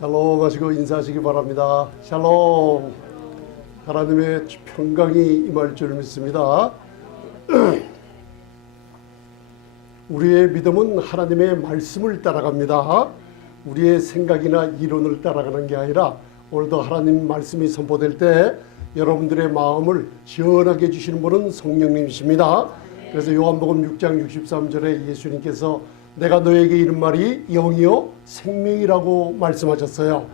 샬롬 하시고 인사하시기 바랍니다. 샬롬. 하나님의 평강이 임할 줄 믿습니다. 우리의 믿음은 하나님의 말씀을 따라갑니다. 우리의 생각이나 이론을 따라가는 게 아니라 오늘도 하나님 말씀이 선포될 때 여러분들의 마음을 시원하게 해주시는 분은 성령님이십니다. 그래서 요한복음 6장 63절에 예수님께서 내가 너에게 이른 말이 영이요 생명이라고 말씀하셨어요.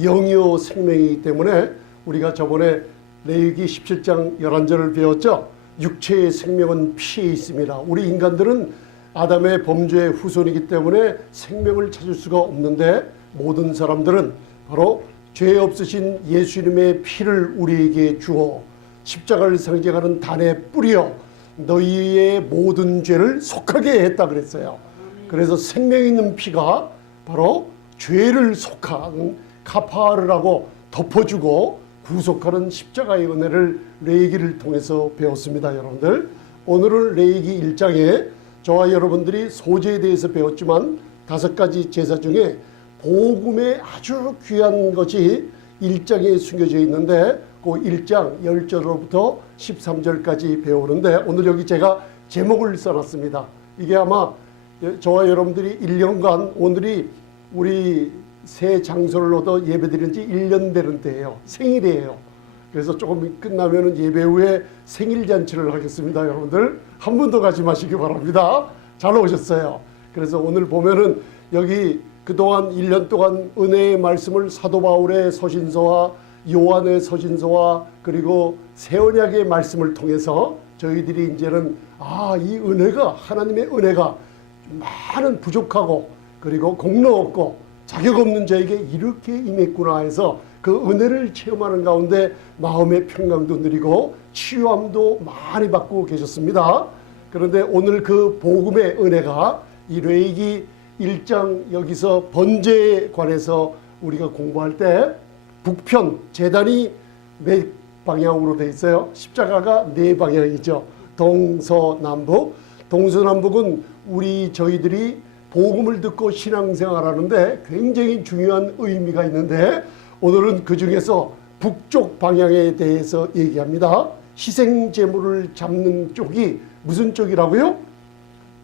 영이요 생명이기 때문에 우리가 저번에 레위기 17장 11절을 배웠죠. 육체의 생명은 피에 있습니다. 우리 인간들은 아담의 범죄의 후손이기 때문에 생명을 찾을 수가 없는데 모든 사람들은 바로 죄 없으신 예수님의 피를 우리에게 주어 십자가를 상징하는 단에 뿌려 너희의 모든 죄를 속하게 했다 그랬어요. 그래서 생명 있는 피가 바로 죄를 속한 카파를 하고 덮어주고 구속하는 십자가의 은혜를 레위기를 통해서 배웠습니다. 여러분들 오늘은 레위기 1장에 저와 여러분들이 소제에 대해서 배웠지만 5가지 제사 중에 복음의 아주 귀한 것이 1장에 숨겨져 있는데 그 1장 10절로부터 13절까지 배우는데 오늘 여기 제가 제목을 써놨습니다. 이게 아마 저와 여러분들이 1년간 오늘이 우리 새 장소를 얻어 예배드린 지 1년 되는 때예요. 생일이에요. 그래서 조금 끝나면 예배 후에 생일잔치를 하겠습니다. 여러분들 한 번도 가지 마시기 바랍니다. 잘 오셨어요. 그래서 오늘 보면은 여기 그동안 1년 동안 은혜의 말씀을 사도 바울의 서신서와 요한의 서신서와 그리고 새 언약의 말씀을 통해서 저희들이 이제는 이 은혜가 하나님의 은혜가 많은 부족하고 그리고 공로 없고 자격 없는 자에게 이렇게 임했구나 해서 그 은혜를 체험하는 가운데 마음의 평강도 누리고 치유함도 많이 받고 계셨습니다. 그런데 오늘 그 복음의 은혜가 이 레위기 1장 여기서 번제에 관해서 우리가 공부할 때 북편 제단이 몇 방향으로 되어 있어요. 십자가가 4방향이죠. 동서남북. 동서남북은 저희들이 복음을 듣고 신앙생활하는데 굉장히 중요한 의미가 있는데 오늘은 그 중에서 북쪽 방향에 대해서 얘기합니다. 희생제물을 잡는 쪽이 무슨 쪽이라고요?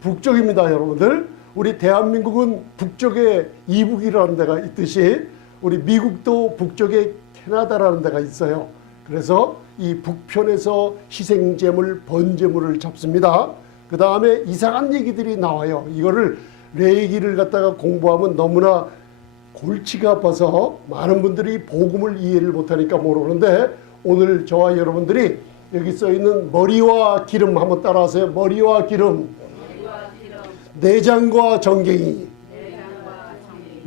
북쪽입니다. 여러분들 우리 대한민국은 북쪽에 이북이라는 데가 있듯이 우리 미국도 북쪽에 캐나다라는 데가 있어요. 그래서 이 북편에서 희생제물 번제물을 잡습니다. 그 다음에 이상한 얘기들이 나와요. 이거를 레위기를 갖다가 공부하면 너무나 골치가 아파서 많은 분들이 복음을 이해를 못하니까 모르는데 오늘 저와 여러분들이 여기 써있는 머리와 기름 한번 따라하세요. 머리와 기름. 내장과 정갱이.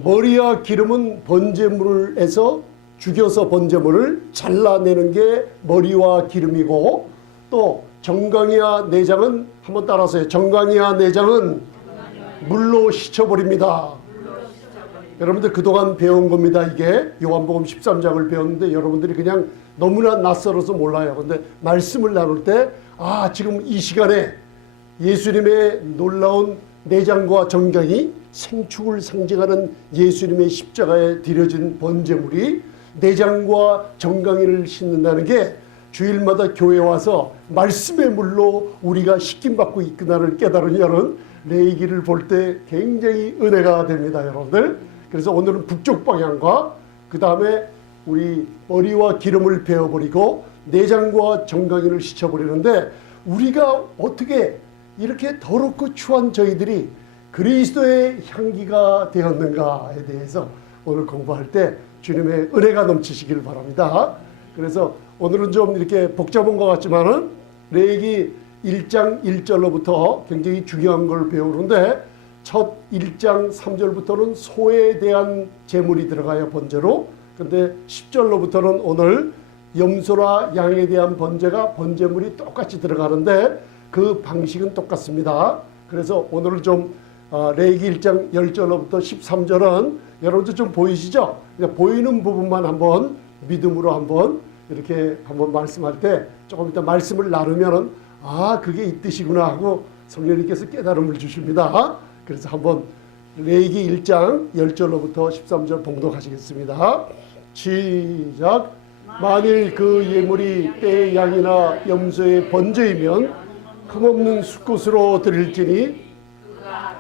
머리와 기름은 번제물을 해서 죽여서 번제물을 잘라내는 게 머리와 기름이고 또 정강이와 내장은 한번 따라하세요. 정강이와 내장은 물로 씻어버립니다. 여러분들 그동안 배운 겁니다. 이게 요한복음 13장을 배웠는데 여러분들이 그냥 너무나 낯설어서 몰라요. 근데 말씀을 나눌 때 지금 이 시간에 예수님의 놀라운 내장과 정강이 생축을 상징하는 예수님의 십자가에 드려진 번제물이 내장과 정강이를 씻는다는 게 주일마다 교회 와서 말씀의 물로 우리가 씻김받고 있구나를 깨달은 여러분 레위기를 볼 때 굉장히 은혜가 됩니다. 여러분들 그래서 오늘은 북쪽 방향과 그 다음에 우리 머리와 기름을 베어버리고 내장과 정강이를 씻어버리는데 우리가 어떻게 이렇게 더럽고 추한 저희들이 그리스도의 향기가 되었는가에 대해서 오늘 공부할 때 주님의 은혜가 넘치시길 바랍니다. 그래서 오늘은 좀 이렇게 복잡한 것 같지만은 레위기 1장 1절로부터 굉장히 중요한 걸 배우는데 첫 1장 3절부터는 소에 대한 제물이 들어가요. 번제로. 근데 10절로부터는 오늘 염소나 양에 대한 번제물이 똑같이 들어가는데 그 방식은 똑같습니다. 그래서 오늘은 좀 레위기 1장 10절로부터 13절은 여러분들 좀 보이시죠? 보이는 부분만 한번 믿음으로 한번 이렇게 한번 말씀할 때 조금 이따 말씀을 나누면은 그게 이 뜻이구나 하고 성령님께서 깨달음을 주십니다. 그래서 한번 레위기 1장 10절로부터 13절 봉독하시겠습니다. 시작. 만일 그 예물이 떼의 양이나 염소의 번제이면 흠없는 숫것으로 드릴지니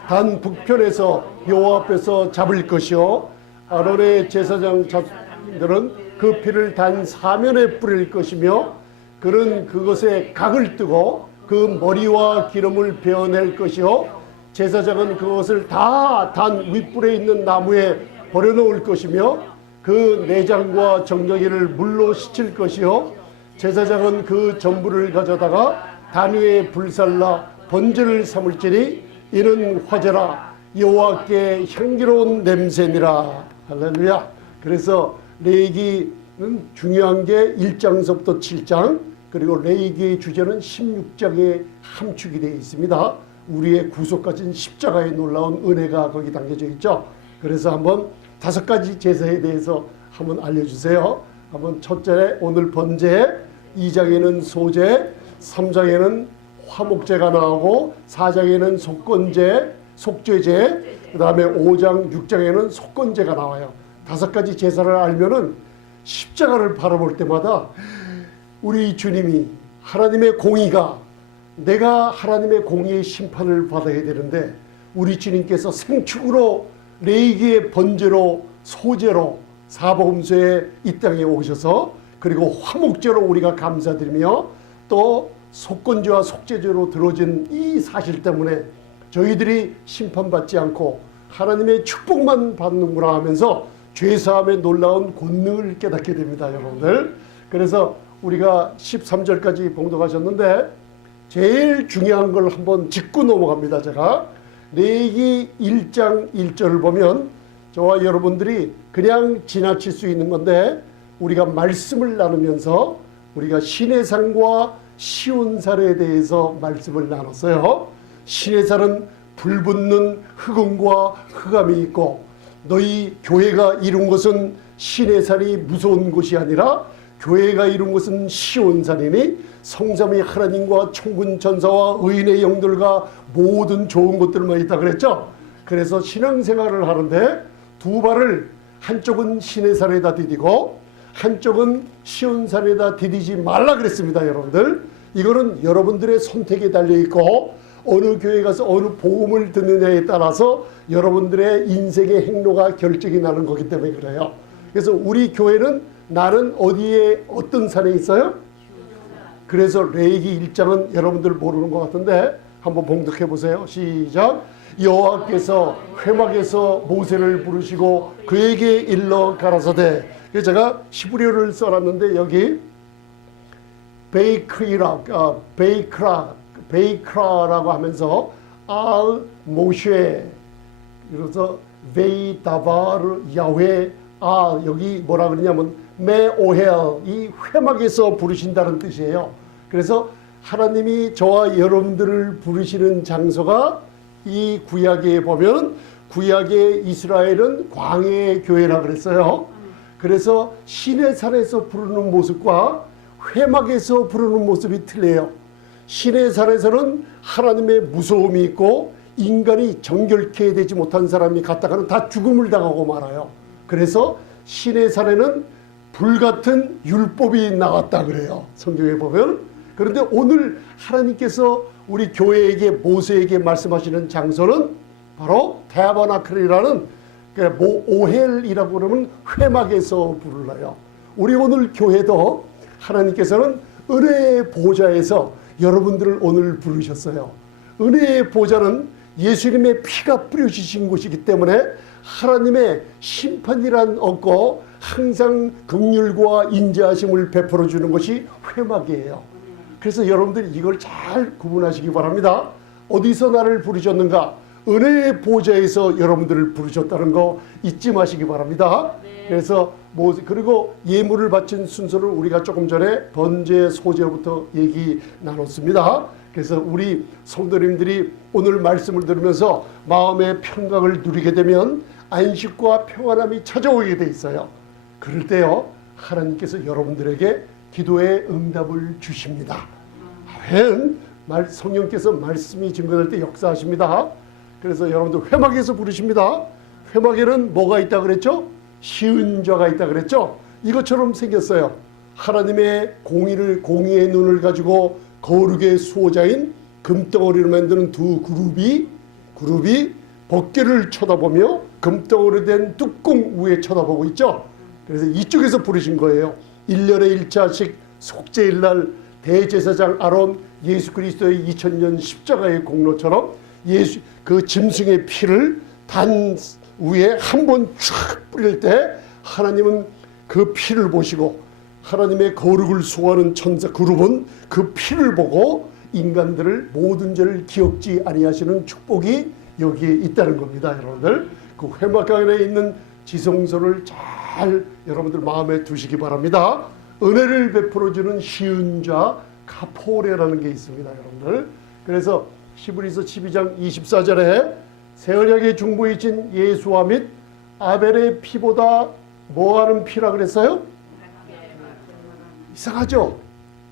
단 북편에서 여호와 앞에서 잡을 것이요 아론의 제사장 자손들은 그 피를 단 사면에 뿌릴 것이며 그는 그것에 각을 뜨고 그 머리와 기름을 베어낼 것이요 제사장은 그것을 다 단 윗불에 있는 나무에 버려놓을 것이며 그 내장과 정전기를 물로 씻을 것이요 제사장은 그 전부를 가져다가 단 위에 불살라 번제를 삼을지니 이는 화제라 여호와께 향기로운 냄새니라. 할렐루야. 그래서 레위기는 중요한 게 1장서부터 7장 그리고 레위기의 주제는 16장에 함축이 되어 있습니다. 우리의 구속까지는 십자가의 놀라운 은혜가 거기 담겨져 있죠. 그래서 한번 5가지 제사에 대해서 한번 알려주세요. 한번 첫째 오늘 번제, 2장에는 소제, 3장에는 화목제가 나오고 4장에는 속건제, 속죄제, 그 다음에 5장, 6장에는 속건제가 나와요. 5가지 제사를 알면은 십자가를 바라볼 때마다 우리 주님이 하나님의 공의가 내가 하나님의 공의의 심판을 받아야 되는데 우리 주님께서 생축으로 레위기의 번제로 소제로 사복음서에 이 땅에 오셔서 그리고 화목제로 우리가 감사드리며 또 속건제와 속죄제로 들어진 이 사실 때문에 저희들이 심판받지 않고 하나님의 축복만 받는구나 하면서 죄사함의 놀라운 권능을 깨닫게 됩니다, 여러분들. 그래서 우리가 13절까지 봉독하셨는데 제일 중요한 걸 한번 짚고 넘어갑니다. 제가 레위기 1장 1절을 보면 저와 여러분들이 그냥 지나칠 수 있는 건데 우리가 말씀을 나누면서 우리가 시내산과 시온산에 대해서 말씀을 나눴어요. 시내산은 불붙는 흑음과 흑암이 있고 너희 교회가 이룬 것은 시내산이 무서운 곳이 아니라 교회가 이룬 것은 시온산이니 성삼위 하나님과 천군 천사와 의인의 영들과 모든 좋은 것들만 있다 그랬죠. 그래서 신앙생활을 하는데 두 발을 한쪽은 시내산에다 디디고 한쪽은 시온산에다 디디지 말라 그랬습니다. 여러분들 이거는 여러분들의 선택에 달려있고 어느 교회 가서 어느 복음을 듣느냐에 따라서 여러분들의 인생의 행로가 결정이 나는 거기 때문에 그래요. 그래서 우리 교회는 나는 어디에 어떤 산에 있어요? 그래서 레위기 1장은 여러분들 모르는 것 같은데 한번 봉독해 보세요. 시작. 여호와께서 회막에서 모세를 부르시고 그에게 일러 가라사대. 그래서 제가 히브리어를 써놨는데 여기 베이크라라고 하면서 알 모쉐 그래서 베이다바르 야훼 여기 뭐라 그러냐면 메오헬 이 회막에서 부르신다는 뜻이에요. 그래서 하나님이 저와 여러분들을 부르시는 장소가 이 구약에 보면 구약의 이스라엘은 광야의 교회라 그랬어요. 그래서 시내산에서 부르는 모습과 회막에서 부르는 모습이 틀려요. 시내산에서는 하나님의 무서움이 있고 인간이 정결케 되지 못한 사람이 갔다가는 다 죽음을 당하고 말아요. 그래서 시내산에는 불같은 율법이 나왔다 그래요. 성경에 보면. 그런데 오늘 하나님께서 우리 교회에게 모세에게 말씀하시는 장소는 바로 타버나클이라는 오헬이라고 그러면 회막에서 부르나요. 우리 오늘 교회도 하나님께서는 은혜의 보좌에서 여러분들을 오늘 부르셨어요. 은혜의 보좌는 예수님의 피가 뿌려지신 곳이기 때문에 하나님의 심판이란 없고 항상 긍휼과 인자하심을 베풀어 주는 것이 회막이에요. 그래서 여러분들이 이걸 잘 구분하시기 바랍니다. 어디서 나를 부르셨는가? 은혜의 보좌에서 여러분들을 부르셨다는 거 잊지 마시기 바랍니다. 그래서 그리고 예물을 바친 순서를 우리가 조금 전에 번제 소제부터 얘기 나눴습니다. 그래서 우리 성도님들이 오늘 말씀을 들으면서 마음의 평강을 누리게 되면 안식과 평안함이 찾아오게 돼 있어요. 그럴 때요 하나님께서 여러분들에게 기도의 응답을 주십니다. 성령께서 말씀이 증거될 때 역사하십니다. 그래서 여러분들 회막에서 부르십니다. 회막에는 뭐가 있다 그랬죠? 시은좌가 있다 그랬죠? 이것처럼 생겼어요. 하나님의 공의의 눈을 가지고 거룩의 수호자인 금덩어리로 만드는 두 그룹이 법궤를 쳐다보며 금덩어리 된 뚜껑 위에 쳐다보고 있죠. 그래서 이쪽에서 부르신 거예요. 1년에 1차씩 속죄일날 대제사장 아론 예수 그리스도의 2000년 십자가의 공로처럼 그 짐승의 피를 단 위에 한 번 쫙 뿌릴 때 하나님은 그 피를 보시고 하나님의 거룩을 수호하는 천사 그룹은 그 피를 보고 인간들을 모든 죄를 기억지 아니하시는 축복이 여기에 있다는 겁니다. 여러분들 그 회막 안에 있는 지성소를 잘 여러분들 마음에 두시기 바랍니다. 은혜를 베풀어주는 시은좌 카포레라는 게 있습니다. 여러분들 그래서 히브리서 12장 24절에 새 언약의 중보이신 예수와 및 아벨의 피보다 뭐하는 피라 그랬어요? 이상하죠?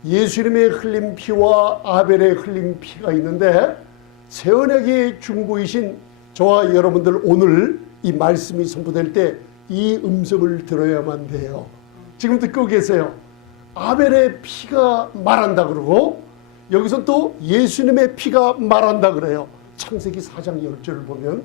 예수님의 흘린 피와 아벨의 흘린 피가 있는데 새 언약의 중보이신 저와 여러분들 오늘 이 말씀이 선포될 때 이 음성을 들어야만 돼요. 지금 듣고 계세요. 아벨의 피가 말한다 그러고 여기서 또 예수님의 피가 말한다 그래요. 창세기 4장 10절을 보면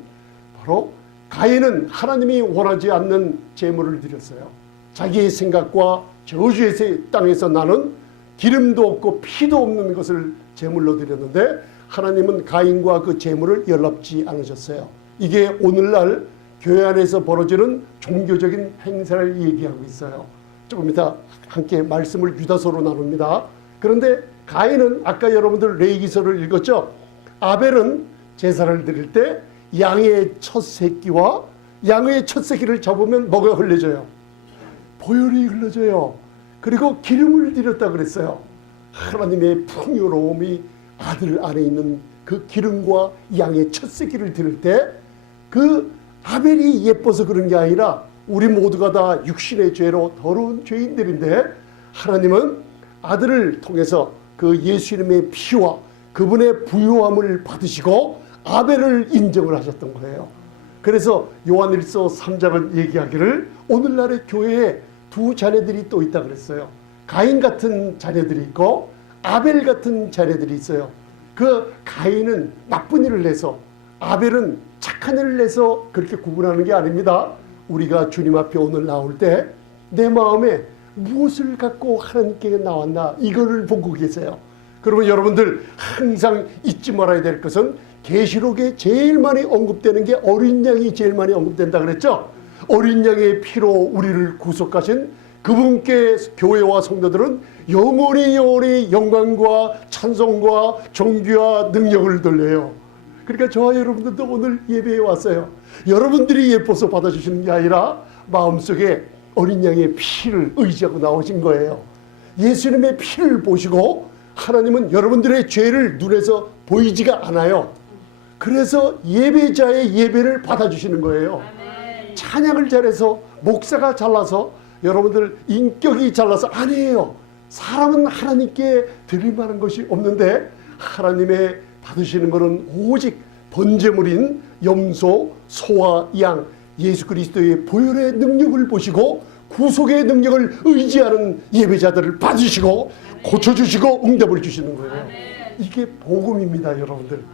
바로 가인은 하나님이 원하지 않는 제물을 드렸어요. 자기의 생각과 저주의 땅에서 나는 기름도 없고 피도 없는 것을 제물로 드렸는데 하나님은 가인과 그 제물을 연락지 않으셨어요. 이게 오늘날 교회 안에서 벌어지는 종교적인 행사를 얘기하고 있어요. 조금 이따 함께 말씀을 유다서로 나눕니다. 그런데 가인은 아까 여러분들 레위기서를 읽었죠? 아벨은 제사를 드릴 때 양의 첫 새끼와 양의 첫 새끼를 잡으면 뭐가 흘려져요? 보혈이 흘러져요. 그리고 기름을 드렸다 그랬어요. 하나님의 풍요로움이 아들 안에 있는 그 기름과 양의 첫 새끼를 드릴 때 그 아벨이 예뻐서 그런 게 아니라 우리 모두가 다 육신의 죄로 더러운 죄인들인데 하나님은 아들을 통해서 그 예수님의 피와 그분의 부요함을 받으시고 아벨을 인정을 하셨던 거예요. 그래서 요한일서 3장은 얘기하기를 오늘날의 교회에 두 자녀들이 또 있다 그랬어요. 가인 같은 자녀들이 있고 아벨 같은 자녀들이 있어요. 그 가인은 나쁜 일을 해서 아벨은 착한 일을 해서 그렇게 구분하는 게 아닙니다. 우리가 주님 앞에 오늘 나올 때 내 마음에 무엇을 갖고 하나님께 나왔나 이거를 보고 계세요. 그러면 여러분들 항상 잊지 말아야 될 것은 계시록에 제일 많이 언급되는 게 어린 양이 제일 많이 언급된다 그랬죠. 어린 양의 피로 우리를 구속하신 그분께 교회와 성도들은 영원히 영광과 찬송과 존귀와 능력을 돌려요. 그러니까 저와 여러분들도 오늘 예배에 왔어요. 여러분들이 예뻐서 받아주시는 게 아니라 마음속에 어린 양의 피를 의지하고 나오신 거예요. 예수님의 피를 보시고 하나님은 여러분들의 죄를 눈에서 보이지가 않아요. 그래서 예배자의 예배를 받아주시는 거예요. 찬양을 잘해서 목사가 잘나서 여러분들 인격이 잘나서 아니에요. 사람은 하나님께 드릴 만한 것이 없는데 하나님의 받으시는 것은 오직 번제물인 염소, 소와 양 예수 그리스도의 보혈의 능력을 보시고 구속의 능력을 의지하는 예배자들을 받으시고 고쳐주시고 응답을 주시는 거예요. 이게 복음입니다. 여러분들.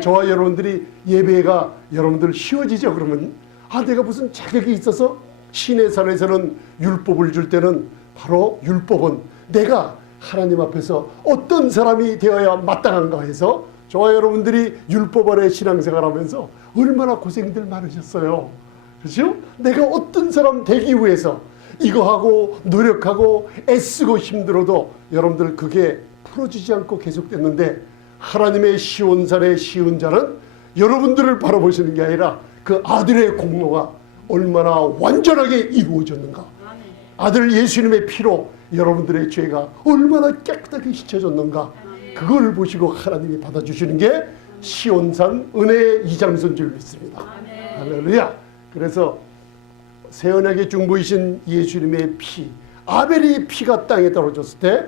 저와 여러분들이 예배가 여러분들 쉬워지죠. 그러면 내가 무슨 자격이 있어서 신의 산에서는 율법을 줄 때는 바로 율법은 내가 하나님 앞에서 어떤 사람이 되어야 마땅한가 해서 저와 여러분들이 율법 아래 신앙생활하면서 얼마나 고생들 많으셨어요. 그렇죠? 내가 어떤 사람 되기 위해서 이거 하고 노력하고 애쓰고 힘들어도 여러분들 그게 풀어지지 않고 계속됐는데 하나님의 시온산의 시은자는 여러분들을 바라보시는 게 아니라 그 아들의 공로가 얼마나 완전하게 이루어졌는가. 아들 예수님의 피로 여러분들의 죄가 얼마나 깨끗하게 씻어졌는가. 그걸 보시고 하나님이 받아주시는 게 시온산 은혜의 이장소인 줄 믿습니다. 할렐루야. 그래서 새 언약의 중보이신 예수님의 피, 아벨의 피가 땅에 떨어졌을 때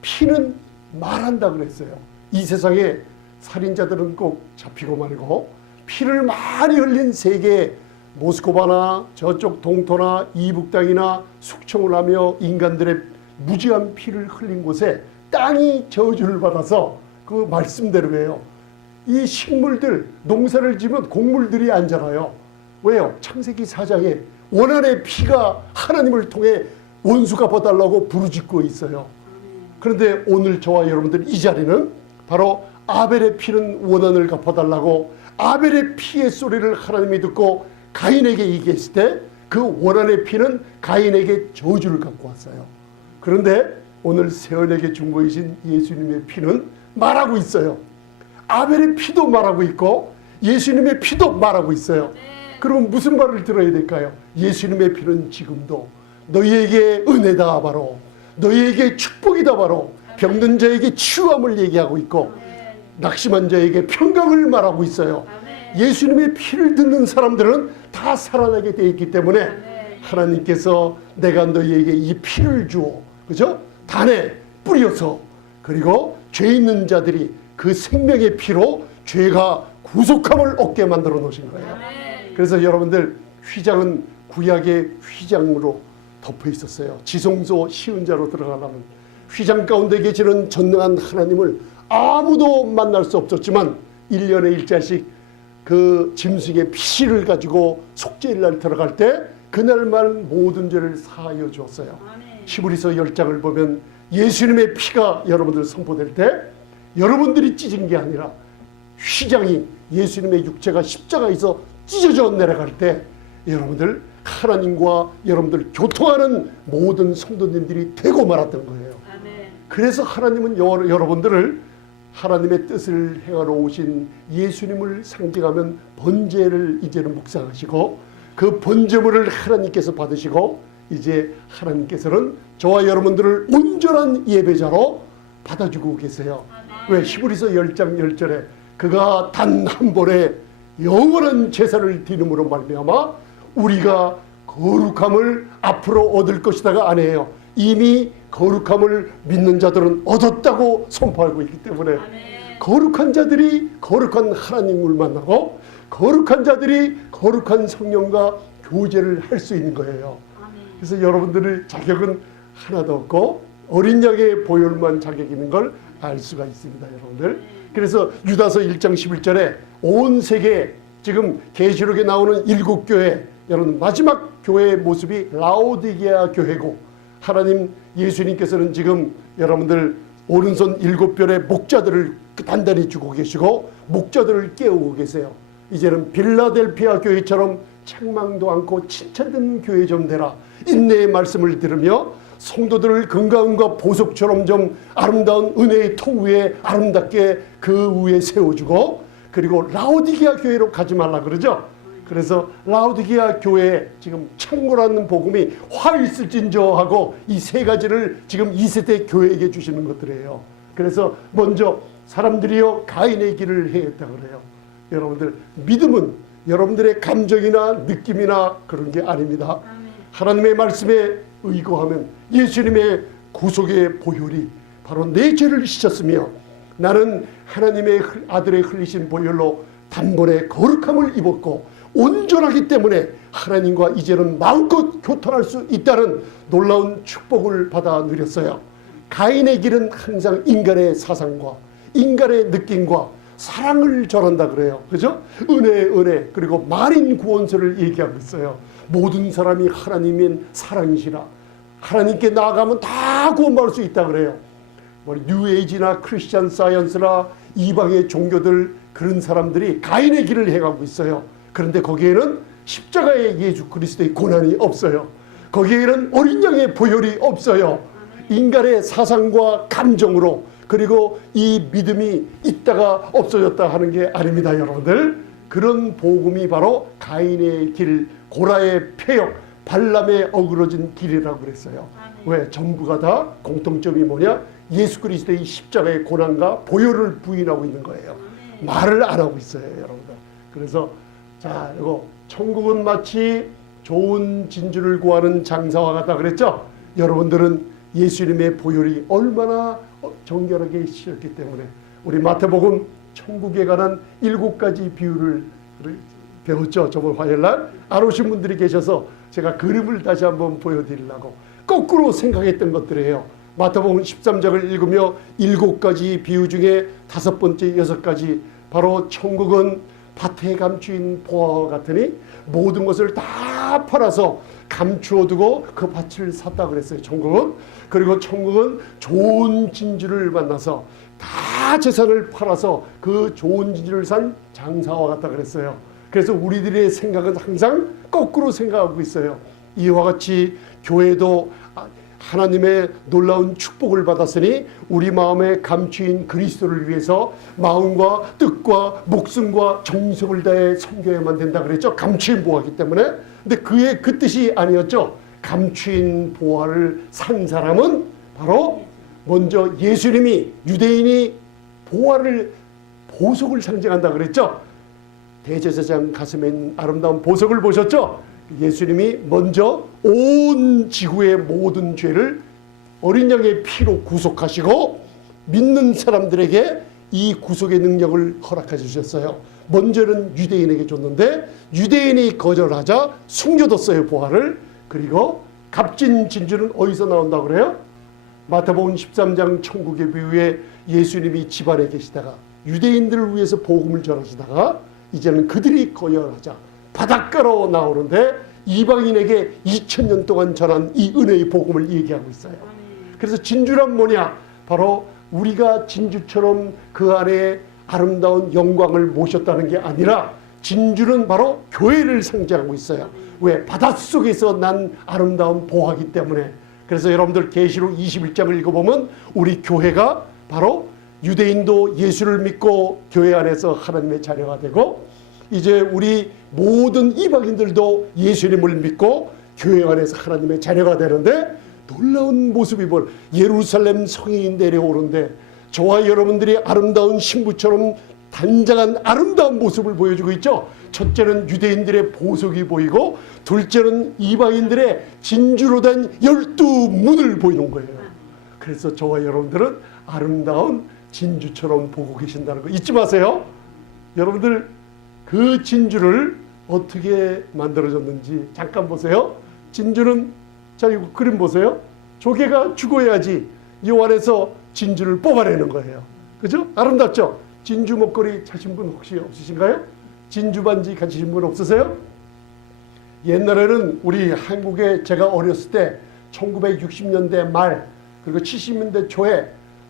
피는 말한다 그랬어요. 이 세상에 살인자들은 꼭 잡히고 말고 피를 많이 흘린 세계 모스크바나 저쪽 동토나 이북 땅이나 숙청을 하며 인간들의 무지한 피를 흘린 곳에 땅이 저주를 받아서 그 말씀대로예요. 이 식물들, 농사를 지면 곡물들이 안 자라요. 왜요? 창세기 4장에 원한의 피가 하나님을 통해 원수 갚아달라고 부르짖고 있어요. 그런데 오늘 저와 여러분들 이 자리는 바로 아벨의 피는 원한을 갚아달라고 아벨의 피의 소리를 하나님이 듣고 가인에게 얘기했을 때 그 원한의 피는 가인에게 저주를 갖고 왔어요. 그런데 오늘 세원에게 준 거이신 예수님의 피는 말하고 있어요. 아벨의 피도 말하고 있고 예수님의 피도 말하고 있어요. 그럼 무슨 말을 들어야 될까요? 예수님의 피는 지금도 너희에게 은혜다 바로, 너희에게 축복이다 바로, 병든 자에게 치유함을 얘기하고 있고 낙심한 자에게 평강을 말하고 있어요. 예수님의 피를 듣는 사람들은 다 살아나게 되어 있기 때문에 하나님께서 내가 너희에게 이 피를 주어, 그죠? 단에 뿌려서, 그리고 죄 있는 자들이 그 생명의 피로 죄가 구속함을 얻게 만들어 놓으신 거예요. 그래서 여러분들 휘장은 구약의 휘장으로 덮여 있었어요. 지성소 시은자로 들어가려면 휘장 가운데 계시는 전능한 하나님을 아무도 만날 수 없었지만 1년에 1자씩 그 짐승의 피를 가지고 속죄일날 들어갈 때 그날만 모든 죄를 사하여 주었어요. 히브리서 10장을 보면 예수님의 피가 여러분들 선포될 때 여러분들이 찢은 게 아니라 휘장이 예수님의 육체가 십자가에서 찢어져 내려갈 때 여러분들 하나님과 여러분들 교통하는 모든 성도님들이 되고 말았던 거예요. 그래서 하나님은 여러분들을 하나님의 뜻을 행하러 오신 예수님을 상징하면 번제를 이제는 묵상하시고 그 번제물을 하나님께서 받으시고 이제 하나님께서는 저와 여러분들을 온전한 예배자로 받아주고 계세요. 왜? 히브리서 10장 10절에 그가 단 한 번에 영원한 제사를 드림으로 말미암아 우리가 거룩함을 앞으로 얻을 것이다가 아니에요. 이미 거룩함을 믿는 자들은 얻었다고 선포하고 있기 때문에 거룩한 자들이 거룩한 하나님을 만나고 거룩한 자들이 거룩한 성령과 교제를 할 수 있는 거예요. 그래서 여러분들의 자격은 하나도 없고 어린 양의 보혈만 자격 있는 걸 알 수가 있습니다, 여러분들. 그래서 유다서 1장 11절에 온 세계 지금 계시록에 나오는 7교회, 여러분 마지막 교회의 모습이 라오디게아 교회고 하나님 예수님께서는 지금 여러분들 오른손 7별의 목자들을 단단히 주고 계시고 목자들을 깨우고 계세요. 이제는 빌라델피아 교회처럼 책망도 않고 칭찬된 교회 좀 되라. 인내의 말씀을 들으며 성도들을 건강과 보석처럼 좀 아름다운 은혜의 터 위에 아름답게 그 위에 세워주고 그리고 라오디게아 교회로 가지 말라 그러죠. 그래서 라오디게아 교회에 지금 창고라는 복음이 화 있을진저 하고 이 세 가지를 지금 2세대 교회에게 주시는 것들이에요. 그래서 먼저 사람들이여 가인의 길을 행했다 그래요. 여러분들 믿음은 여러분들의 감정이나 느낌이나 그런 게 아닙니다. 하나님의 말씀에 의거하면 예수님의 구속의 보혈이 바로 내 죄를 씻었으며 나는 하나님의 아들의 흘리신 보혈로 단번에 거룩함을 입었고 온전하기 때문에 하나님과 이제는 마음껏 교통할 수 있다는 놀라운 축복을 받아 누렸어요. 가인의 길은 항상 인간의 사상과 인간의 느낌과 사랑을 전한다 그래요. 그죠? 은혜 그리고 만인 구원서를 얘기하고 있어요. 모든 사람이 하나님인 사랑이시라. 하나님께 나아가면 다 구원받을 수 있다 그래요. 뉴에이지나 크리스찬 사이언스나 이방의 종교들 그런 사람들이 가인의 길을 행하고 있어요. 그런데 거기에는 십자가의 예수 그리스도의 고난이 없어요. 거기에는 어린 양의 보혈이 없어요. 인간의 사상과 감정으로 그리고 이 믿음이 있다가 없어졌다 하는 게 아닙니다, 여러분들. 그런 복음이 바로 가인의 길, 고라의 폐역, 발람의 어그러진 길이라고 그랬어요. 왜? 전부가 다 공통점이 뭐냐? 예수 그리스도의 십자가의 고난과 보혈을 부인하고 있는 거예요. 말을 안 하고 있어요, 여러분들. 그래서 자, 이거 천국은 마치 좋은 진주를 구하는 장사와 같다 그랬죠? 여러분들은 예수님의 보혈이 얼마나 정결하게 씻었기 때문에 우리 마태복음 천국에 관한 7가지 비유를 배웠죠. 저번 화요일날 안 오신 분들이 계셔서 제가 그림을 다시 한번 보여드리려고 거꾸로 생각했던 것들이에요. 마태복음 13장을 읽으며 7가지 비유 중에 5번째 6가지 바로 천국은 밭에 감추인 보화와 같으니 모든 것을 다 팔아서 감추어 두고 그 밭을 샀다 그랬어요. 천국은. 그리고 천국은 좋은 진주를 만나서 다 재산을 팔아서 그 좋은 진주를 산 장사와 같다 그랬어요. 그래서 우리들의 생각은 항상 거꾸로 생각하고 있어요. 이와 같이 교회도 하나님의 놀라운 축복을 받았으니 우리 마음에 감추인 그리스도를 위해서 마음과 뜻과 목숨과 정성을 다해 섬겨야만 된다 그랬죠. 감추인 보화이기 때문에. 근데 그 뜻이 아니었죠. 감추인 보화를 산 사람은 바로 먼저 예수님이 유대인이 보석을 상징한다 그랬죠. 대제사장 가슴에 있는 아름다운 보석을 보셨죠? 예수님이 먼저 온 지구의 모든 죄를 어린 양의 피로 구속하시고 믿는 사람들에게 이 구속의 능력을 허락해 주셨어요. 먼저는 유대인에게 줬는데 유대인이 거절하자 숨겨뒀어요, 보화를. 그리고 값진 진주는 어디서 나온다고 그래요? 마태복음 13장 천국의 비유에 예수님이 집안에 계시다가 유대인들을 위해서 복음을 전하시다가 이제는 그들이 거절하자 바닷가로 나오는데 이방인에게 2000년 동안 전한 이 은혜의 복음을 얘기하고 있어요. 그래서 진주란 뭐냐? 바로 우리가 진주처럼 그 안에 아름다운 영광을 모셨다는 게 아니라 진주는 바로 교회를 상징하고 있어요. 왜? 바닷속에서 난 아름다운 보화이기 때문에. 그래서 여러분들 계시록 21장을 읽어보면 우리 교회가 바로 유대인도 예수를 믿고 교회 안에서 하나님의 자녀가 되고 이제 우리 모든 이방인들도 예수님을 믿고 교회 안에서 하나님의 자녀가 되는데 놀라운 모습이 예루살렘 성이 내려오는데 저와 여러분들이 아름다운 신부처럼 단장한 아름다운 모습을 보여주고 있죠. 첫째는 유대인들의 보석이 보이고 둘째는 이방인들의 진주로 된 12문을 보이는 거예요. 그래서 저와 여러분들은 아름다운 진주처럼 보고 계신다는 거 잊지 마세요. 여러분들 그 진주를 어떻게 만들어졌는지 잠깐 보세요. 진주는 자 이거 그림 보세요. 조개가 죽어야지 이 안에서 진주를 뽑아내는 거예요. 그죠? 아름답죠? 진주 목걸이 차신 분 혹시 없으신가요? 진주 반지 가지신 분 없으세요? 옛날에는 우리 한국에 제가 어렸을 때 1960년대 말 그리고 70년대 초에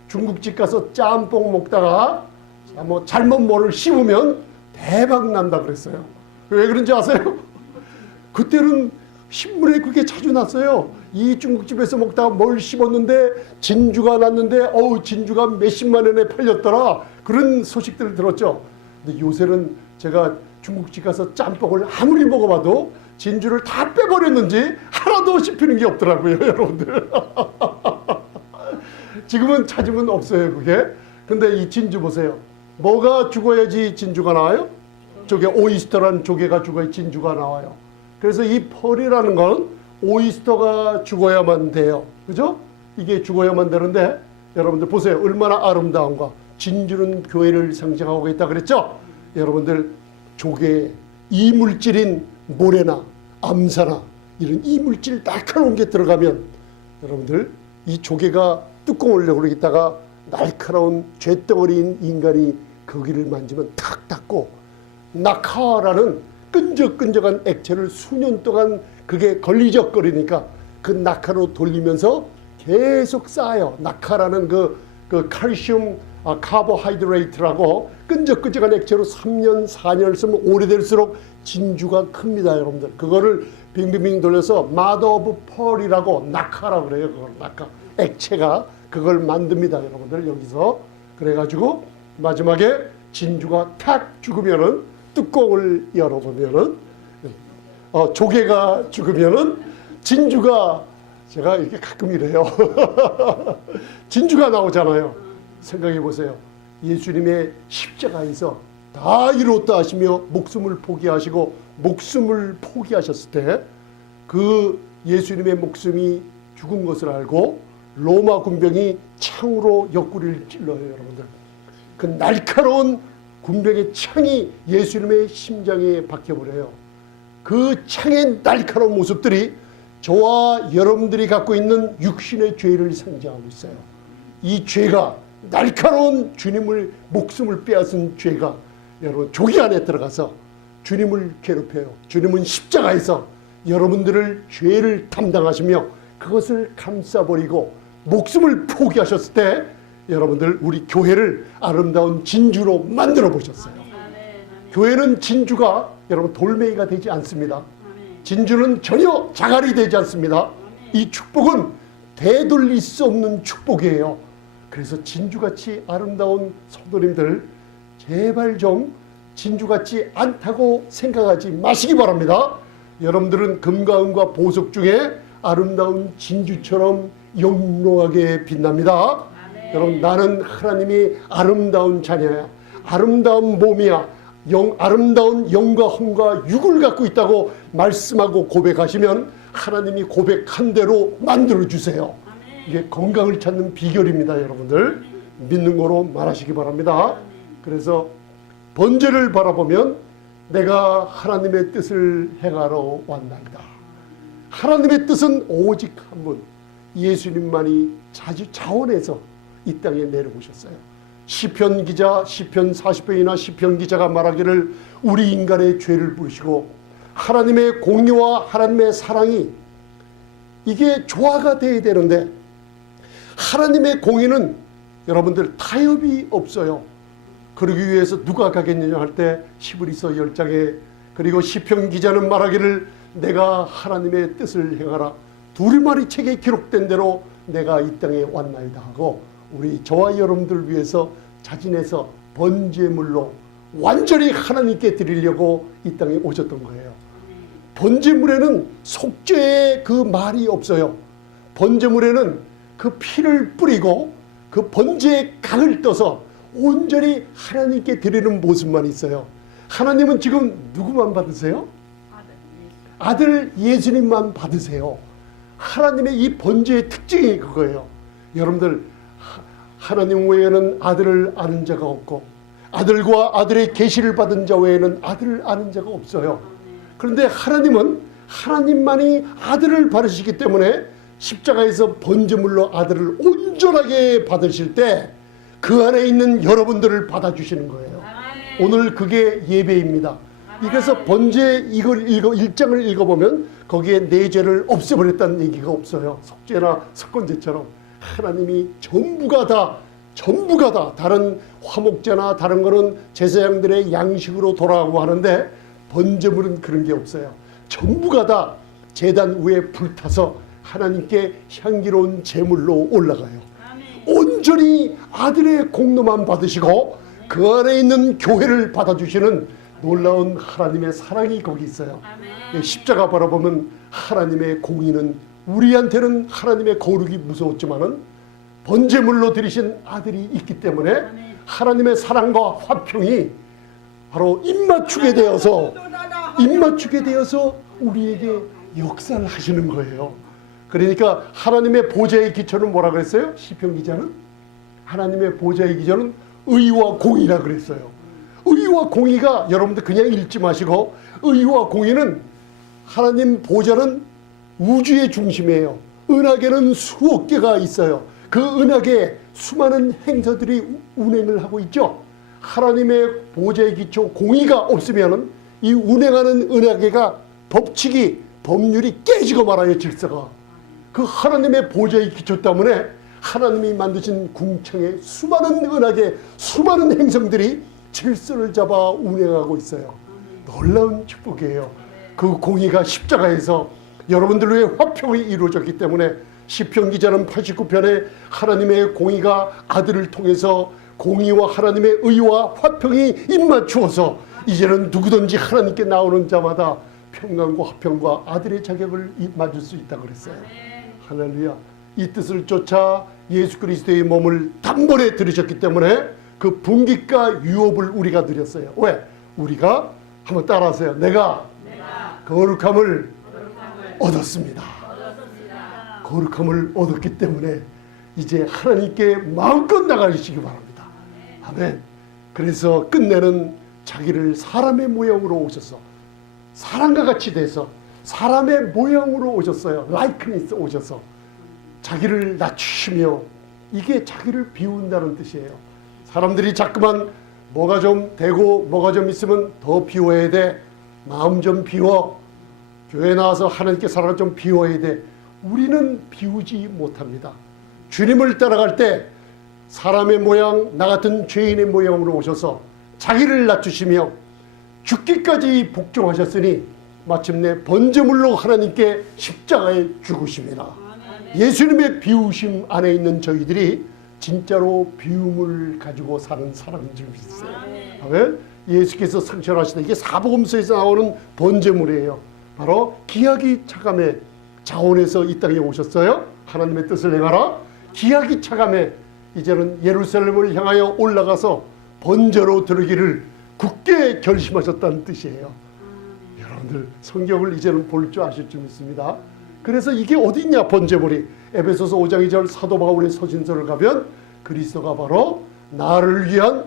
중국집 가서 짬뽕 먹다가 뭐 잘못 뭐를 씹으면 대박 난다 그랬어요. 왜 그런지 아세요? 그때는 신문에 그게 자주 났어요. 이 중국집에서 먹다가 뭘 씹었는데 진주가 났는데 진주가 몇십만 원에 팔렸더라. 그런 소식들을 들었죠. 근데 요새는 제가 중국집 가서 짬뽕을 아무리 먹어봐도 진주를 다 빼버렸는지 하나도 씹히는 게 없더라고요, 여러분들. 지금은 찾으면 없어요, 그게. 근데 이 진주 보세요. 뭐가 죽어야지 진주가 나와요? 저게 오이스터란 조개가 죽어야 진주가 나와요. 그래서 이 펄이라는 건 오이스터가 죽어야만 돼요. 그죠? 이게 죽어야만 되는데 여러분들 보세요. 얼마나 아름다운가. 진주는 교회를 상징하고 있다 그랬죠? 여러분들 조개, 이물질인 모래나 암사나 이런 이물질 날카로운 게 들어가면 여러분들 이 조개가 뚜껑을 열고 있다가 날카로운 쇳덩어리인 인간이 거기를 만지면 탁 닫고 낙하라는 끈적끈적한 액체를 수년 동안 그게 걸리적거리니까 그 낙하로 돌리면서 계속 쌓아요. 낙하라는 그 칼슘 카보하이드레이트라고 끈적끈적한 액체로 3년 4년을 쓰면 오래될수록 진주가 큽니다, 여러분들. 그거를 빙빙빙 돌려서 마더 오브 펄이라고 낙하라고 그래요. 그걸 낙하 액체가 그걸 만듭니다, 여러분들. 여기서 그래가지고 마지막에 진주가 탁 죽으면은 뚜껑을 열어보면은 조개가 죽으면은 진주가 제가 이렇게 가끔 이래요. 진주가 나오잖아요. 생각해 보세요. 예수님의 십자가에서 다 이뤘다 하시며 목숨을 포기하시고 목숨을 포기하셨을 때 그 예수님의 목숨이 죽은 것을 알고 로마 군병이 창으로 옆구리를 찔러요, 여러분들. 그 날카로운 군병의 창이 예수님의 심장에 박혀버려요. 그 창의 날카로운 모습들이 저와 여러분들이 갖고 있는 육신의 죄를 상징하고 있어요. 이 죄가, 날카로운 주님을 목숨을 빼앗은 죄가 여러분 조기 안에 들어가서 주님을 괴롭혀요. 주님은 십자가에서 여러분들을 죄를 담당하시며 그것을 감싸버리고 목숨을 포기하셨을 때 여러분들 우리 교회를 아름다운 진주로 만들어 보셨어요. 교회는 진주가 여러분 돌멩이가 되지 않습니다. 진주는 전혀 자갈이 되지 않습니다. 이 축복은 되돌릴 수 없는 축복이에요. 그래서 진주같이 아름다운 성도님들 제발 좀 진주같이 않다고 생각하지 마시기 바랍니다. 여러분들은 금과 은과 보석 중에 아름다운 진주처럼 영롱하게 빛납니다. 여러분 나는 하나님이 아름다운 자녀야. 아름다운 몸이야. 아름다운 영과 혼과 육을 갖고 있다고 말씀하고 고백하시면 하나님이 고백한 대로 만들어주세요. 이게 건강을 찾는 비결입니다. 여러분들 믿는 거로 말하시기 바랍니다. 그래서 번제를 바라보면 내가 하나님의 뜻을 행하러 왔나이다. 하나님의 뜻은 오직 한 분, 예수님만이 자원해서 이 땅에 내려오셨어요. 시편 기자, 시편 40편이나 시편 기자가 말하기를 우리 인간의 죄를 부르시고 하나님의 공의와 하나님의 사랑이 이게 조화가 돼야 되는데 하나님의 공의는 여러분들 타협이 없어요. 그러기 위해서 누가 가겠느냐 할 때 히브리서 10장에 그리고 시편 기자는 말하기를 내가 하나님의 뜻을 행하라. 두루마리 책에 기록된 대로 내가 이 땅에 왔나이다 하고 우리 저와 여러분들 위해서 자진해서 번제물로 완전히 하나님께 드리려고 이 땅에 오셨던 거예요. 번제물에는 속죄의 그 말이 없어요. 번제물에는 그 피를 뿌리고 그 번제의 강을 떠서 온전히 하나님께 드리는 모습만 있어요. 하나님은 지금 누구만 받으세요? 아들 예수님만 받으세요. 하나님의 이 번제의 특징이 그거예요. 여러분들 하나님 외에는 아들을 아는 자가 없고 아들과 아들의 계시를 받은 자 외에는 아들을 아는 자가 없어요. 그런데 하나님은 하나님만이 아들을 받으시기 때문에 십자가에서 번제물로 아들을 온전하게 받으실 때 그 안에 있는 여러분들을 받아주시는 거예요. 오늘 그게 예배입니다. 그래서 번제 이걸 1장을 읽어보면 거기에 내 죄를 없애버렸다는 얘기가 없어요. 속죄나 석건제처럼 하나님이 전부가 다 다른 화목제나 다른 거는 제사장들의 양식으로 돌아가고 하는데 번제물은 그런 게 없어요. 전부가 다 제단 위에 불타서 하나님께 향기로운 제물로 올라가요. 온전히 아들의 공로만 받으시고 그 안에 있는 교회를 받아주시는 놀라운 하나님의 사랑이 거기 있어요. 십자가 바라보면 하나님의 공의는 우리한테는 하나님의 거룩이 무서웠지만은 번제물로 드리신 아들이 있기 때문에 하나님의 사랑과 화평이 바로 입맞추게 되어서 우리에게 역사를 하시는 거예요. 그러니까 하나님의 보좌의 기초는 뭐라 그랬어요? 시편 기자는 하나님의 보좌의 기초는 의와 공의라 그랬어요. 의와 공의가 여러분들 그냥 읽지 마시고 의와 공의는 하나님 보좌는 우주의 중심이에요. 은하계는 수억 개가 있어요. 그 은하계에 수많은 행사들이 운행을 하고 있죠. 하나님의 보좌의 기초 공의가 없으면 이 운행하는 은하계가 법칙이 법률이 깨지고 말아요. 질서가. 그 하나님의 보좌의 기초 때문에 하나님이 만드신 궁창에 수많은 은하계 수많은 행성들이 질서를 잡아 운행하고 있어요. 놀라운 축복이에요. 그 공의가 십자가에서 여러분들 위해 화평이 이루어졌기 때문에 시편 기자는 89편에 하나님의 공의가 아들을 통해서 공의와 하나님의 의와 화평이 입맞추어서 이제는 누구든지 하나님께 나오는 자마다 평강과 화평과 아들의 자격을 맞을 수 있다고 그랬어요. 할렐루야. 이 뜻을 쫓아 예수 그리스도의 몸을 단번에 들으셨기 때문에 그 분깃과 유업을 우리가 드렸어요. 왜? 우리가 한번 따라하세요. 내가 거룩함을 얻었습니다. 거룩함을 얻었기 때문에 이제 하나님께 마음껏 나가시기 바랍니다. 아멘. 그래서 끝내는 자기를 사람의 모양으로 오셔서 사람과 같이 돼서 사람의 모양으로 오셨어요. 라이크니스 오셔서 자기를 낮추시며, 이게 자기를 비운다는 뜻이에요. 사람들이 자꾸만 뭐가 좀 되고 뭐가 좀 있으면 더 비워야 돼. 마음 좀 비워. 교회 나와서 하나님께 살아가 좀 비워야 돼. 우리는 비우지 못합니다. 주님을 따라갈 때 사람의 모양, 나 같은 죄인의 모양으로 오셔서 자기를 낮추시며 죽기까지 복종하셨으니 마침내 번제물로 하나님께 십자가에 죽으십니다. 예수님의 비우심 안에 있는 저희들이 진짜로 비움을 가지고 사는 사람인 줄 믿으세요. 아멘. 예수께서 성천하시다. 이게 사복음서에서 나오는 번제물이에요. 바로 기약이 차감해 자원에서 이 땅에 오셨어요. 하나님의 뜻을 행하라. 기약이 차감해 이제는 예루살렘을 향하여 올라가서 번제로 드리기를 굳게 결심하셨다는 뜻이에요. 여러분들 성경을 이제는 볼 줄 아실 줄 믿습니다. 그래서 이게 어디 있냐, 번제물이. 에베소서 5장 2절 사도 바울의 서신서를 가면 그리스도가 바로 나를 위한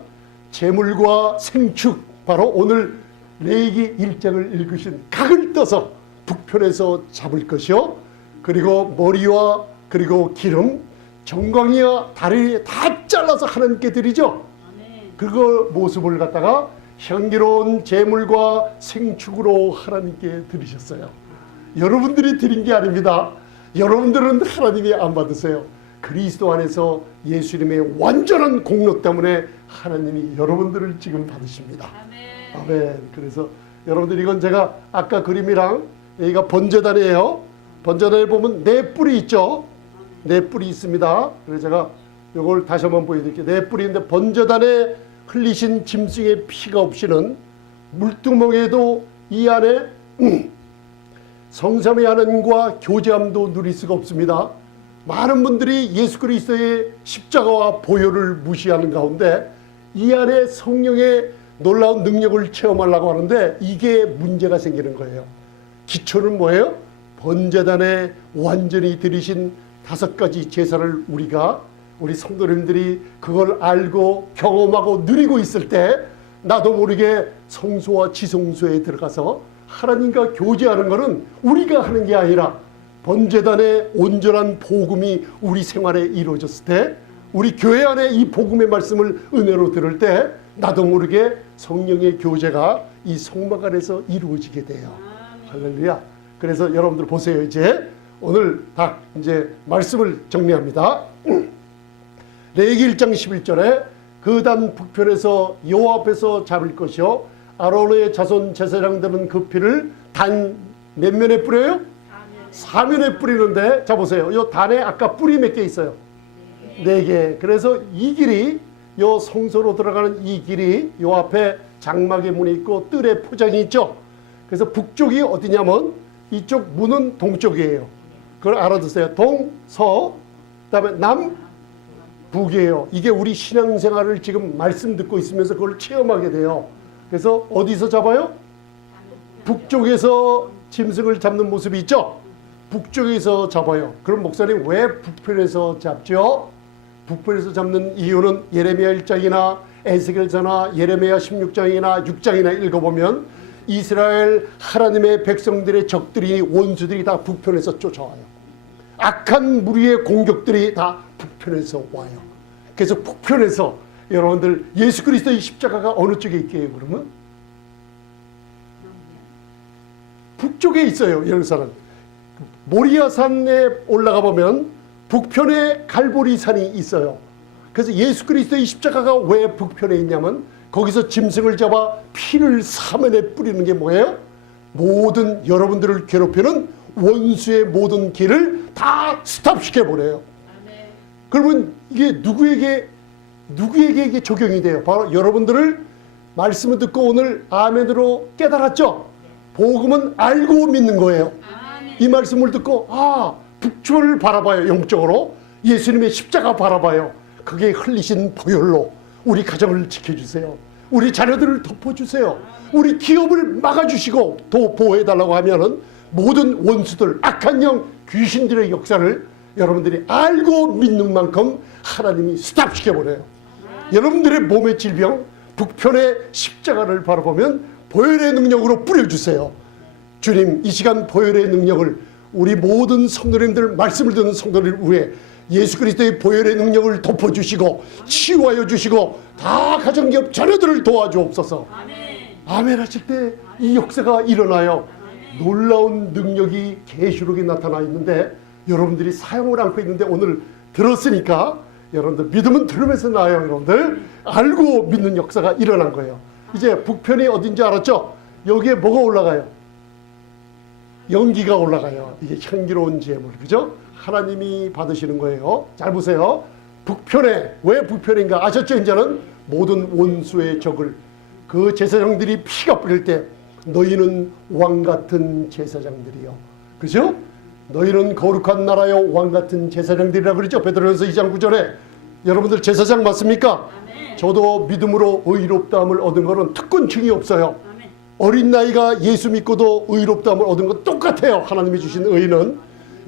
제물과 생축, 바로 오늘 레위기 1장을 읽으신 각을 떠서 북편에서 잡을 것이요, 그리고 머리와 그리고 기름, 정광이와 다리 다 잘라서 하나님께 드리죠. 그거 모습을 갖다가 향기로운 제물과 생축으로 하나님께 드리셨어요. 여러분들이 드린 게 아닙니다. 여러분들은 하나님이 안 받으세요. 그리스도 안에서 예수님의 완전한 공로 때문에 하나님이 여러분들을 지금 받으십니다. 아멘. 그래서 여러분들, 이건 제가 아까 그림이랑 여기가 번제단이에요. 번제단에 보면 네 뿔이 있죠. 네 뿔이 있습니다. 그래서 제가 이걸 다시 한번 보여드릴게요. 네 뿔인데 번제단에 흘리신 짐승의 피가 없이는 물두멍에도 이 안에 성삼의 하나님과 교제함도 누릴 수가 없습니다. 많은 분들이 예수 그리스도의 십자가와 보혈을 무시하는 가운데 이 안에 성령의 놀라운 능력을 체험하려고 하는데 이게 문제가 생기는 거예요. 기초는 뭐예요? 번제단에 완전히 드리신 5가지 제사를 우리 성도님들이 그걸 알고 경험하고 누리고 있을 때 나도 모르게 성소와 지성소에 들어가서 하나님과 교제하는 것은 우리가 하는 게 아니라 번제단의 온전한 복음이 우리 생활에 이루어졌을 때, 우리 교회 안에 이 복음의 말씀을 은혜로 들을 때 나도 모르게 성령의 교제가 이 성막 안에서 이루어지게 돼요. 할렐루야. 그래서 여러분들 보세요. 이제 오늘 다 이제 말씀을 정리합니다. 레위기 1장 11절에 그 단 북편에서 여호와 앞에서 잡을 것이요, 아론의 자손 제사장들은 그 피를 단 몇 면에 뿌려요? 4면에 뿌리는데, 자 보세요. 요 단에 아까 뿔이 몇 개 있어요? 4개. 그래서 이 길이, 요 성소로 들어가는 이 길이 요 앞에 장막의 문이 있고 뜰의 포장이 있죠. 그래서 북쪽이 어디냐면 이쪽 문은 동쪽이에요. 그걸 알아두세요. 동, 서, 그다음에 남, 북이에요. 이게 우리 신앙생활을 지금 말씀 듣고 있으면서 그걸 체험하게 돼요. 그래서 어디서 잡아요? 북쪽에서 짐승을 잡는 모습이 있죠. 북쪽에서 잡아요. 그럼 목사님 왜 북편에서 잡죠? 북편에서 잡는 이유는 예레미야 1장이나 에스겔서나 예레미야 16장이나 6장이나 읽어보면 이스라엘 하나님의 백성들의 적들이, 원수들이 다 북편에서 쫓아와요. 악한 무리의 공격들이 다 북편에서 와요. 그래서 북편에서 여러분들 예수 그리스도의 십자가가 어느 쪽에 있게요? 그러면 북쪽에 있어요. 예루살렘 모리아산에 올라가 보면 북편에 갈보리산이 있어요. 그래서 예수 그리스도의 십자가가 왜 북편에 있냐면 거기서 짐승을 잡아 피를 사면에 뿌리는 게 뭐예요? 모든 여러분들을 괴롭히는 원수의 모든 길을 다 스탑시켜버려요. 그러면 이게 누구에게 이게 적용이 돼요? 바로 여러분들을 말씀을 듣고 오늘 아멘으로 깨달았죠? 복음은 알고 믿는 거예요. 이 말씀을 듣고 북쪽을 바라봐요. 영적으로 예수님의 십자가 바라봐요. 그게 흘리신 보혈로 우리 가정을 지켜주세요. 우리 자녀들을 덮어주세요. 우리 기업을 막아주시고 보호해달라고 하면은 모든 원수들, 악한 영, 귀신들의 역사를 여러분들이 알고 믿는 만큼 하나님이 스탑시켜버려요. 여러분들의 몸의 질병, 북편의 십자가를 바라보면 보혈의 능력으로 뿌려주세요. 주님, 이 시간 보혈의 능력을 우리 모든 성도님들, 말씀을 듣는 성도들 위해 예수 그리스도의 보혈의 능력을 덮어주시고 치유하여 주시고 다 가정기업 자녀들을 도와주옵소서. 아멘 하실 때 이 역사가 일어나요. 놀라운 능력이 계시록에 나타나 있는데 여러분들이 사용을 않고 있는데 오늘 들었으니까 여러분들 믿음은 들으면서 나요. 여러분들 알고 믿는 역사가 일어난 거예요. 이제 북편이 어딘지 알았죠? 여기에 뭐가 올라가요? 연기가 올라가요. 이게 향기로운 제물, 그죠? 하나님이 받으시는 거예요. 잘 보세요. 북편에, 왜 북편인가 아셨죠? 이제는 모든 원수의 적을 그 제사장들이 피가 뿌릴 때 너희는 왕같은 제사장들이요, 그죠? 너희는 거룩한 나라요 왕같은 제사장들이라 그러죠. 베드로전서 2장 9절에. 여러분들 제사장 맞습니까? 아멘. 저도 믿음으로 의롭다함을 얻은 거는 특권층이 없어요. 아멘. 어린 나이가 예수 믿고도 의롭다함을 얻은 건 똑같아요. 하나님이 주신 의는.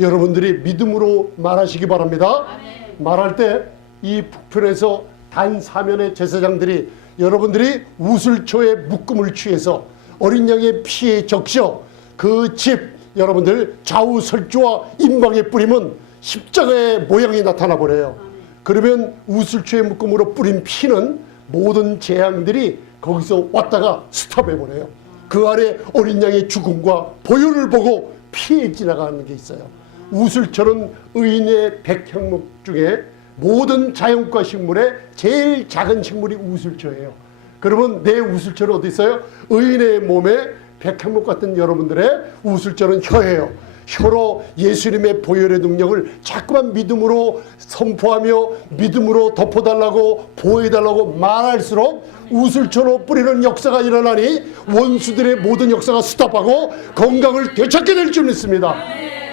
여러분들이 믿음으로 말하시기 바랍니다. 아멘. 말할 때 이 북편에서 단 사면의 제사장들이 여러분들이 우슬초의 묶음을 취해서 어린 양의 피에 적셔 그 집 여러분들 좌우 설주와 임방에 뿌리면 십자가의 모양이 나타나 버려요. 그러면 우슬초의 묶음으로 뿌린 피는 모든 재앙들이 거기서 왔다가 스탑해 버려요. 그 아래 어린 양의 죽음과 보혈을 보고 피해 지나가는 게 있어요. 우슬초는 의인의 백향목 중에 모든 자연과 식물의 제일 작은 식물이 우슬초예요. 그러면 내 우슬초는 어디 있어요? 의인의 몸에 백향목 같은 여러분들의 우슬초는 혀예요. 혀로 예수님의 보혈의 능력을 자꾸만 믿음으로 선포하며 믿음으로 덮어달라고 보호해달라고 말할수록 우슬초로 뿌리는 역사가 일어나니 원수들의 모든 역사가 스탑하고 건강을 되찾게 될 줄 믿습니다.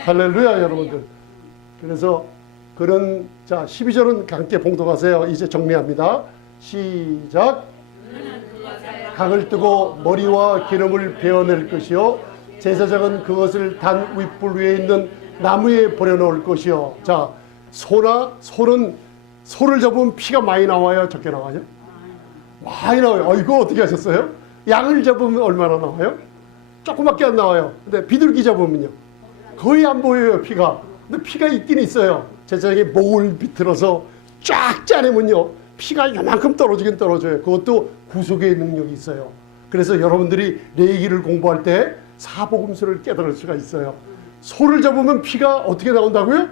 할렐루야 여러분들. 그래서 그런 자 12절은 함께 봉독하세요. 이제 정리합니다. 시작. 각을 뜨고 머리와 기름을 베어낼 것이요 제사장은 그것을 단 윗불 위에 있는 나무에 버려놓을 것이요. 자, 소는 소를 잡으면 피가 많이 나와요, 적게 나와요? 많이 나와요. 이거 어떻게 하셨어요? 양을 잡으면 얼마나 나와요? 조그맣게 안 나와요. 근데 비둘기 잡으면요 거의 안 보여요, 피가. 근데 피가 있긴 있어요. 제사장의 목을 비틀어서 쫙 짜내면요 피가 요만큼 떨어지긴 떨어져요. 그것도 구속의 능력이 있어요. 그래서 여러분들이 레위기를 공부할 때 사복음서를 깨달을 수가 있어요. 소를 잡으면 피가 어떻게 나온다고요?